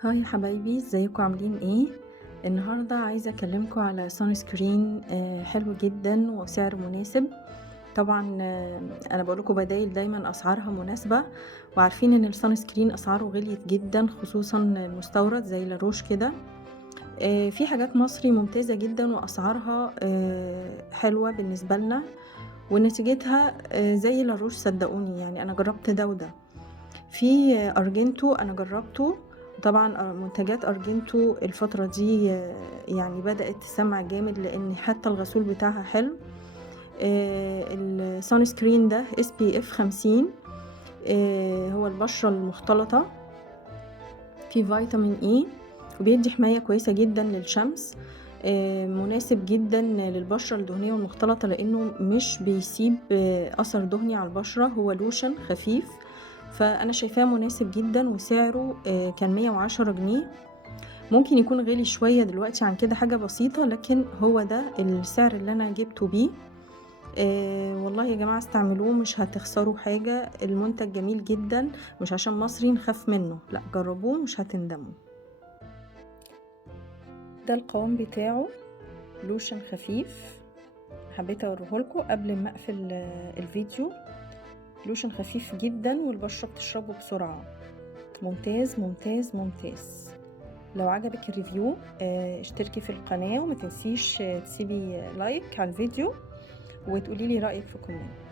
هاي يا حبايبي، ازيكم عاملين ايه؟ النهارده عايزه اكلمكم على سان سكرين حلو جدا وسعر مناسب. طبعا انا بقول لكم بدايل دايما اسعارها مناسبه، وعارفين ان السان سكرين اسعاره غليت جدا، خصوصا المستورد زي لاروش كده. في حاجات مصري ممتازه جدا واسعارها حلوه بالنسبه لنا، ونتيجتها زي لاروش صدقوني. يعني انا جربت ده وده. في أرجنتو أنا جرّبته، طبعًا منتجات أرجنتو الفترة دي يعني بدأت تسمّع جامد، لإن حتى الغسول بتاعها حلو. الsunscreen ده SPF 50، هو البشرة المختلطة، فيه فيتامين E وبيدّي حماية كويسة جدًا للشمس. مناسب جدًا للبشرة الدهنية والمختلطة، لإنه مش بيسيب أثر دهني على البشرة، هو lotion خفيف، فأنا شايفاه مناسب جدًا. وسعره كان 110 جنيه، ممكن يكون غِلي شوية دلوقتي عن كده حاجة بسيطة، لكن هو ده السعر اللي أنا جِبته بيه. والله يا جماعة استعملوه، مش هتخسروا حاجة، المنتج جميل جدًا، مش عشان مصري نخاف منه، لأ جرّبوه مش هتندموا. ده القوام بتاعه، لوشن خفيف، حبيت اوريه لكم قبل ما اقفل الفيديو. لوشن خفيف جدا والبشرة بتشربه بسرعة، ممتاز ممتاز ممتاز. لو عجبك الريفيو اشتركي في القناة، وما تنسيش تسيبي لايك على الفيديو وتقولي لي رأيك في كومنت.